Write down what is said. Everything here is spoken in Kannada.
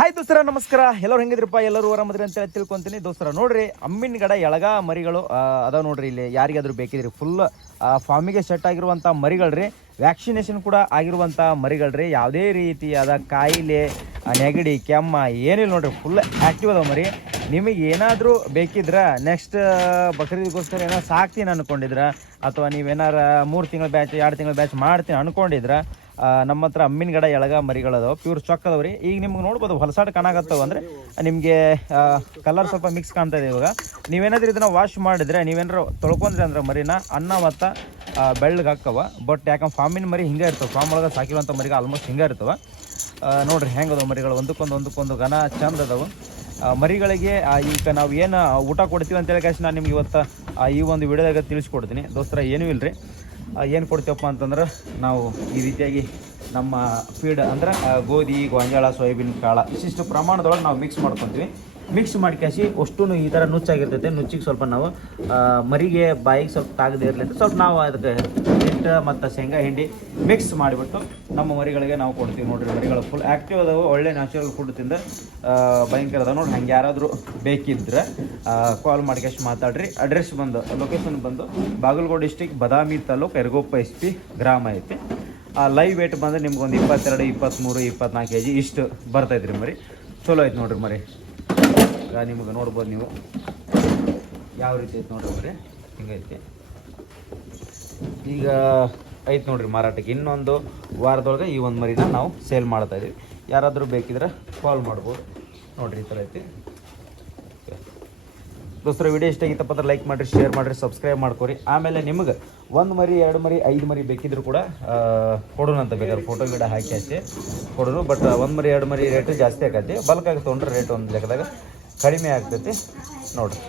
ಹಾಯ್ ದೋಸ್ತರ ನಮಸ್ಕಾರ. ಎಲ್ಲರೂ ಹೆಂಗಿದ್ರಪ್ಪ? ಎಲ್ಲರೂ ಆರಾಮದ್ರಿ ಅಂತ ತಿಳ್ಕೊಂತೀನಿ ದೋಸ್ತರ. ನೋಡ್ರಿ, ಅಮ್ಮಿನಗಡ ಎಳಗ ಮರಿಗಳು ಅದಾವ ನೋಡ್ರಿ. ಇಲ್ಲಿ ಯಾರಿಗಾದ್ರೂ ಬೇಕಿದ್ರಿ ಫುಲ್ ಫಾರ್ಮಿಗೆ ಸೆಟ್ ಆಗಿರುವಂಥ ಮರಿಗಳ್ರಿ, ವ್ಯಾಕ್ಸಿನೇಷನ್ ಕೂಡ ಆಗಿರುವಂಥ ಮರಿಗಳ್ರಿ. ಯಾವುದೇ ರೀತಿಯಾದ ಕಾಯಿಲೆ, ನೆಗಡಿ, ಕೆಮ್ಮ ಏನಿಲ್ಲ ನೋಡ್ರಿ, ಫುಲ್ ಆ್ಯಕ್ಟಿವ್ ಅದಾವ ಮರಿ. ನಿಮಗೆ ಏನಾದರೂ ಬೇಕಿದ್ರೆ ನೆಕ್ಸ್ಟ್ ಬಕ್ರೀದ್ಗೋಸ್ಕರ ಏನೋ ಸಾಕ್ತೀನಿ ಅಂದ್ಕೊಂಡಿದ್ರೆ, ಅಥವಾ ನೀವೇನಾರ 3 ತಿಂಗಳ ಬ್ಯಾಚ್ 2 ತಿಂಗಳ ಬ್ಯಾಚ್ ಮಾಡ್ತೀನಿ ಅಂದ್ಕೊಂಡಿದ್ರೆ ನಮ್ಮ ಹತ್ರ ಅಮ್ಮಿನಗಡ ಎಳಗ ಮರಿಗಳದಾವ, ಪ್ಯೂರ್ ಸ್ಟಾಕ್ ಅದಾವ್ರಿ. ಈಗ ನಿಮ್ಗೆ ನೋಡ್ಬೋದು ಹೊಲಸಾಡ್ ಕಾಣಾಗತ್ತವ ಅಂದರೆ ನಿಮಗೆ ಕಲರ್ ಸ್ವಲ್ಪ ಮಿಕ್ಸ್ ಕಾಣ್ತಾ ಇದೆ. ಇವಾಗ ನೀವೇನಾದ್ರೂ ಇದನ್ನು ವಾಶ್ ಮಾಡಿದರೆ, ನೀವೇನಾರು ತೊಳ್ಕೊಂಡ್ರಿ ಅಂದ್ರೆ ಮರಿನ ಅನ್ನ ಮತ್ತು ಬೆಳ್ಳಗೆ ಹಾಕವ. ಬಟ್ ಯಾಕಂದ್ರೆ ಫಾರ್ಮಿನ ಮರಿ ಹಿಂಗೆ ಇರ್ತವೆ, ಫಾರ್ಮ್ ಒಳಗೆ ಸಾಕಿರುವಂಥ ಮರಿಗೆ ಆಲ್ಮೋಸ್ಟ್ ಹಿಂಗೆ ಇರ್ತವೆ. ನೋಡಿರಿ ಹೆಂಗದವು ಮರಿಗಳು, ಒಂದಕ್ಕೊಂದು ಘನ ಚಂದ ಅದಾವು ಮರಿಗಳಿಗೆ. ಈಗ ನಾವು ಏನು ಊಟ ಕೊಡ್ತೀವಿ ಅಂತೇಳಿ ಕಾಶ್ ನಾನು ನಿಮ್ಗೆ ಇವತ್ತು ಈ ಒಂದು ವಿಡಿಯೋದಾಗ ತಿಳಿಸ್ಕೊಡ್ತೀನಿ ದೋಸ್ತರ. ಏನೂ ಇಲ್ಲರಿ, ಏನು ಕೊಡ್ತೀವಪ್ಪ ಅಂತಂದ್ರೆ ನಾವು ಈ ರೀತಿಯಾಗಿ ನಮ್ಮ ಫೀಡ್ ಅಂದ್ರೆ ಗೋಧಿ, ಗೋಂಜಾಳ, ಸೋಯಾಬೀನ್ ಕಾಳು ಇಷ್ಟಿಷ್ಟು ಪ್ರಮಾಣದೊಳಗೆ ನಾವು ಮಿಕ್ಸ್ ಮಾಡ್ಕೊತೀವಿ. ಮಿಕ್ಸ್ ಮಾಡ್ಕಾಸಿ ಅಷ್ಟು ಈ ಥರ ನುಚ್ಚಾಗಿರ್ತೈತೆ. ನುಚ್ಚಿಗೆ ಸ್ವಲ್ಪ ನಾವು ಮರಿಗೆ ಬಾಯಿಗೆ ಸ್ವಲ್ಪ ತಾಗದೇ ಇರಲಿ ಅಂತ ಸ್ವಲ್ಪ ನಾವು ಅದಕ್ಕೆ ಹಿಟ್ಟು ಮತ್ತು ಶೇಂಗಾ ಹಿಂಡಿ ಮಿಕ್ಸ್ ಮಾಡಿಬಿಟ್ಟು ನಮ್ಮ ಮರಿಗಳಿಗೆ ನಾವು ಕೊಡ್ತೀವಿ. ನೋಡಿರಿ, ಮರಿಗಳು ಫುಲ್ ಆ್ಯಕ್ಟಿವ್ ಅದಾವೆ, ಒಳ್ಳೆ ನ್ಯಾಚುರಲ್ ಫುಡ್ ತಿಂದ ಭಯಂಕರ ಅದಾವೆ ನೋಡಿ. ಹಂಗೆ ಯಾರಾದರೂ ಬೇಕಿದ್ರೆ ಕಾಲ್ ಮಾಡ್ಕಾಶ್ ಮಾತಾಡ್ರಿ. ಅಡ್ರೆಸ್ ಬಂದು ಲೊಕೇಶನ್ ಬಂದು ಬಾಗಲಕೋಟೆ ಡಿಸ್ಟಿಕ್, ಬದಾಮಿ ತಾಲೂಕು, ಯರಗೋಪ್ಪ SP ಗ್ರಾಮ ಐತಿ. ಲೈವ್ ವೇಟ್ ಬಂದರೆ ನಿಮ್ಗೊಂದು 22, 23, 24 kg ಇಷ್ಟು ಬರ್ತೈತ್ರಿ ಮರಿ. ಚಲೋ ಐತೆ ನೋಡ್ರಿ ಮರಿ. ನಿಮಗೆ ನೋಡ್ಬೋದು ನೀವು ಯಾವ ರೀತಿ ಐತೆ ನೋಡ್ರಿ ಮರಿ, ಹಿಂಗೈತಿ. ಈಗ ಐತೆ ನೋಡ್ರಿ ಮಾರಾಟಕ್ಕೆ. ಇನ್ನೊಂದು ವಾರದೊಳಗೆ ಈ ಒಂದು ಮರಿನ ನಾವು ಸೇಲ್ ಮಾಡ್ತಾಯಿದ್ದೀವಿ. ಯಾರಾದರೂ ಬೇಕಿದ್ರೆ ಕಾಲ್ ಮಾಡ್ಬೋದು. ನೋಡಿರಿ, ಈ ಥರ ಐತಿ ದೋಸ್ತರ. ವಿಡಿಯೋ ಇಷ್ಟ ಆಗಿತ್ತಪ್ಪ ಅಂದ್ರೆ ಲೈಕ್ ಮಾಡಿರಿ, ಶೇರ್ ಮಾಡಿರಿ, ಸಬ್ಸ್ಕ್ರೈಬ್ ಮಾಡ್ಕೊರಿ. ಆಮೇಲೆ ನಿಮಗೆ 1 ಮರಿ, 2 ಮರಿ, 5 ಮರಿ ಬೇಕಿದ್ರು ಕೂಡ ಕೊಡೋಣ ಅಂತ ಬೇಕಾದ್ರೆ ಫೋಟೋ ಗಿಡ ಹಾಕಿ ಅಷ್ಟೇ ಕೊಡೋಣ. ಬಟ್ 1 ಮರಿ 2 ಮರಿ ರೇಟು ಜಾಸ್ತಿ ಆಗತ್ತೆ. ಬಲ್ಕಾಗಿ ತೊಗೊಂಡ್ರೆ ರೇಟ್ ಒಂದು ಲೆಕ್ಕದಾಗ ಕಡಿಮೆ ಆಗ್ತೈತಿ ನೋಡಿರಿ.